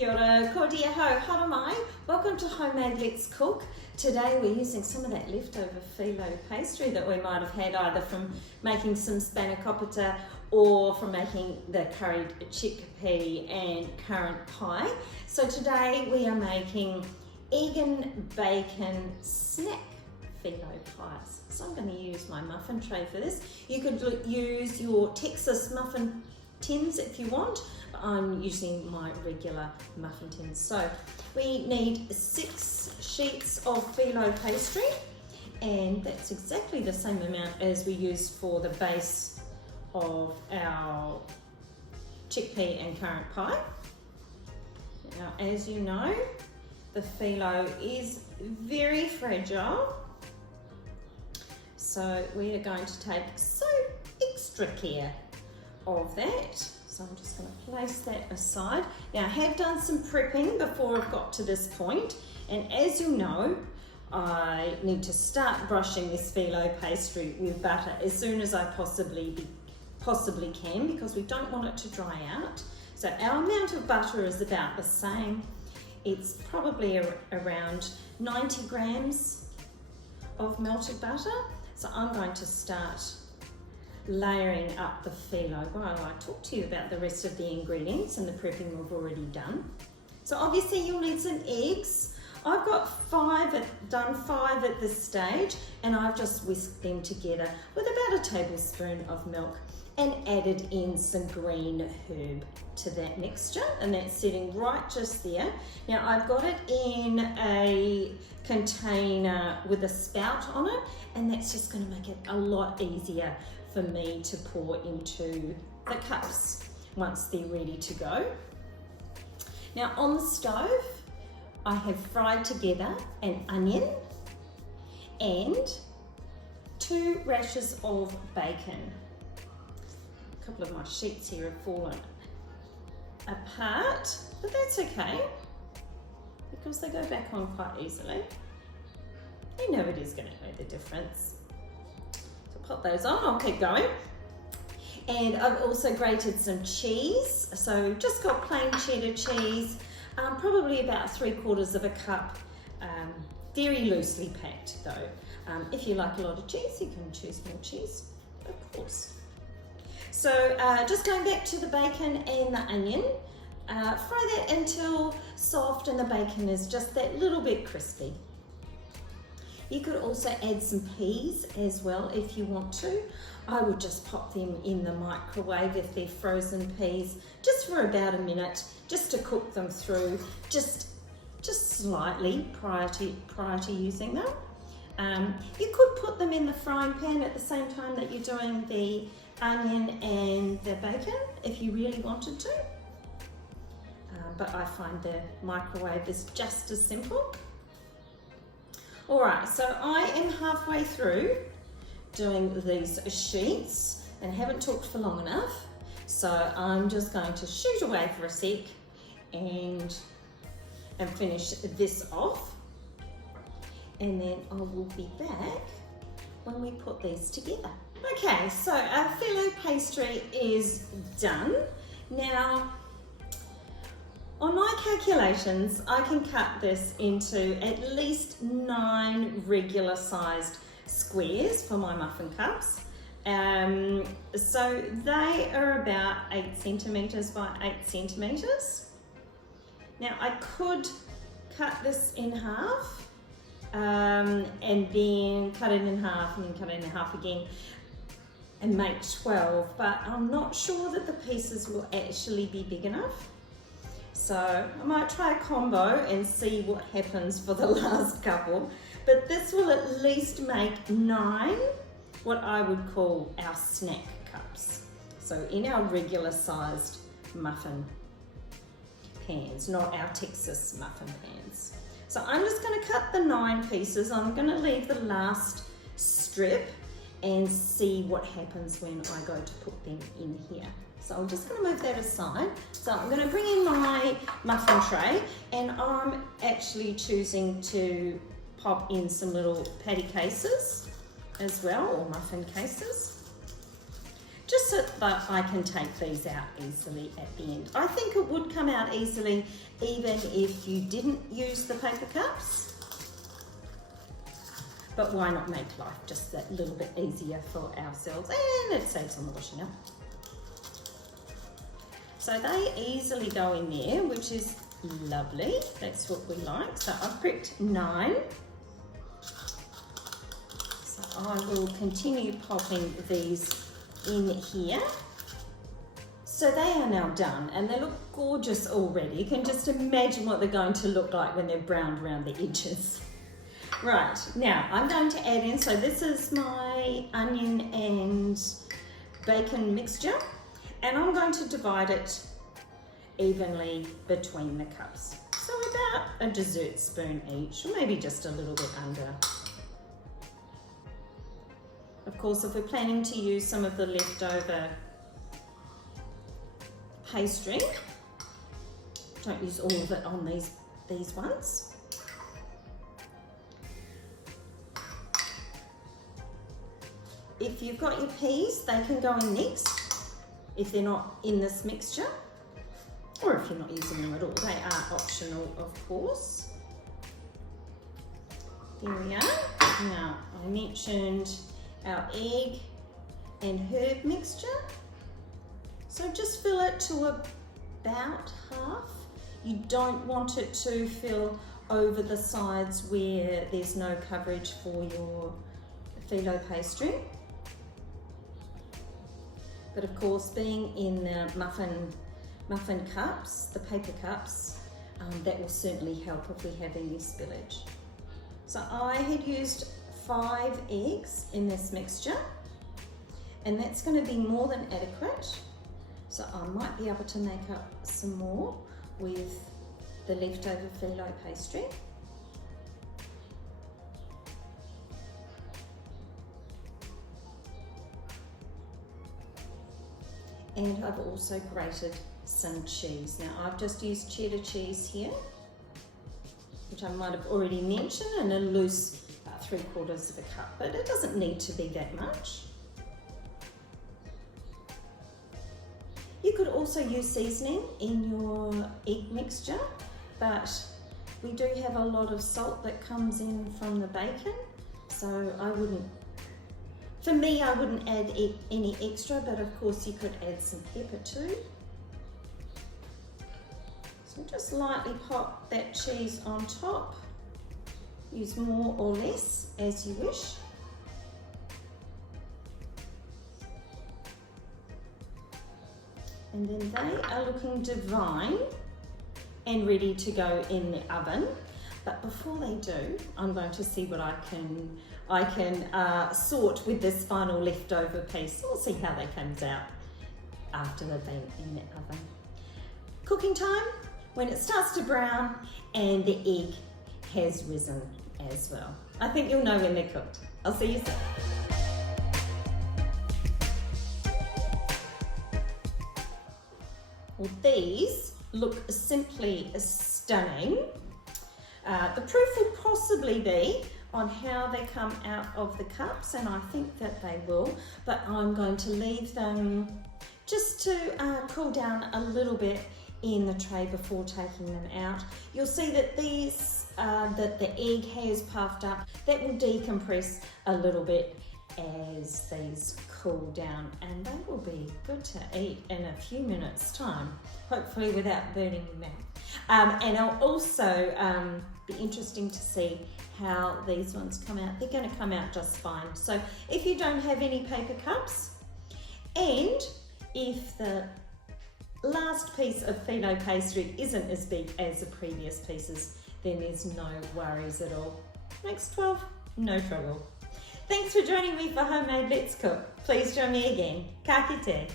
Kia ora, ko dia ho, hara mai. Welcome to Homemade Let's Cook. Today we're using some of that leftover Filo pastry that we might have had either from making some spanakopita or from making the curried chickpea and currant pie. So today we are making egg and bacon snack Filo pies. So I'm going to use my muffin tray for this. You could use your Texas muffin tins if you want. I'm using my regular muffin tins. So we need 6 sheets of Filo pastry, and that's exactly the same amount as we used for the base of our chickpea and currant pie. Now, as you know, the Filo is very fragile, so we are going to take extra care of that. So I'm just going to place that aside. Now I have done some prepping before I've got to this point, and as you know, I need to start brushing this Filo pastry with butter as soon as I possibly can, because we don't want it to dry out. So our amount of butter is about the same. It's probably around 90 grams of melted butter. So I'm going to start layering up the Filo while I talk to you about the rest of the ingredients and the prepping we've already done. So obviously you'll need some eggs. I've got done five at this stage, and I've just whisked them together with about a tablespoon of milk and added in some green herb to that mixture, and that's sitting right just there. Now I've got it in a container with a spout on it, and that's just going to make it a lot easier for me to pour into the cups once they're ready to go. Now on the stove, I have fried together an onion and 2 rashers of bacon. A couple of my sheets here have fallen apart, but that's okay because they go back on quite easily. And nobody's going to know the difference. Pop those on, I'll keep going. And I've also grated some cheese. So just got plain cheddar cheese, probably about 3/4 of a cup, very loosely packed though. If you like a lot of cheese, you can choose more cheese, of course. So just going back to the bacon and the onion, fry that until soft and the bacon is just that little bit crispy. You could also add some peas as well if you want to. I would just pop them in the microwave if they're frozen peas, just for about a minute, just to cook them through, just slightly prior to using them. You could put them in the frying pan at the same time that you're doing the onion and the bacon if you really wanted to. But I find the microwave is just as simple. Alright, so I am halfway through doing these sheets and haven't talked for long enough, so I'm just going to shoot away for a sec and finish this off, and then I will be back when we put these together. Okay, so our Filo pastry is done. Now, on my calculations, I can cut this into at least 9 regular sized squares for my muffin cups. So they are about 8 centimetres by 8 centimetres. Now I could cut this in half and then cut it in half and then cut it in half again and make 12, but I'm not sure that the pieces will actually be big enough. So I might try a combo and see what happens for the last couple, but this will at least make 9 what I would call our snack cups. So in our regular sized muffin pans, not our Texas muffin pans. So I'm just going to cut the 9 pieces. I'm going to leave the last strip and see what happens when I go to put them in here. So I'm just going to move that aside. So I'm going to bring in my muffin tray, and I'm actually choosing to pop in some little patty cases as well, or muffin cases, just so that I can take these out easily at the end. I think it would come out easily even if you didn't use the paper cups. But why not make life just that little bit easier for ourselves, and it saves on the washing up. So they easily go in there, which is lovely. That's what we like. So I've pricked 9. So I will continue popping these in here. So they are now done and they look gorgeous already. You can just imagine what they're going to look like when they're browned around the edges. Right, now I'm going to add in, so this is my onion and bacon mixture, and I'm going to divide it evenly between the cups. So about a dessert spoon each, or maybe just a little bit under. Of course, if we're planning to use some of the leftover pastry, don't use all of it on these ones. If you've got your peas, they can go in next if they're not in this mixture, or if you're not using them at all. They are optional, of course. There we are. Now, I mentioned our egg and herb mixture. So just fill it to about half. You don't want it to fill over the sides where there's no coverage for your phyllo pastry. But of course, being in the muffin cups, the paper cups, that will certainly help if we have any spillage. So I had used 5 eggs in this mixture, and that's going to be more than adequate. So I might be able to make up some more with the leftover phyllo pastry. And I've also grated some cheese. Now I've just used cheddar cheese here, which I might have already mentioned, and a loose about 3/4 of a cup, but it doesn't need to be that much. You could also use seasoning in your egg mixture, but we do have a lot of salt that comes in from the bacon, so I wouldn't add any extra, but of course you could add some pepper too. So just lightly pop that cheese on top. Use more or less as you wish. And then they are looking divine and ready to go in the oven. But before they do, I'm going to see what I can sort with this final leftover piece. We'll see how that comes out after they've been in the oven. Cooking time, when it starts to brown and the egg has risen as well. I think you'll know when they're cooked. I'll see you soon. Well, these look simply stunning. The proof will possibly be on how they come out of the cups, and I think that they will, but I'm going to leave them just to cool down a little bit in the tray before taking them out. You'll see that that the egg has puffed up. That will decompress a little bit as these cool down, and they will be good to eat in a few minutes time, hopefully without burning your mouth. And I'll also be interesting to see how these ones come out. They're going to come out just fine. So if you don't have any paper cups, and if the last piece of phyllo pastry isn't as big as the previous pieces, then there's no worries at all. Next 12, no trouble. Thanks for joining me for Homemade Let's Cook. Please join me again. Ka kite.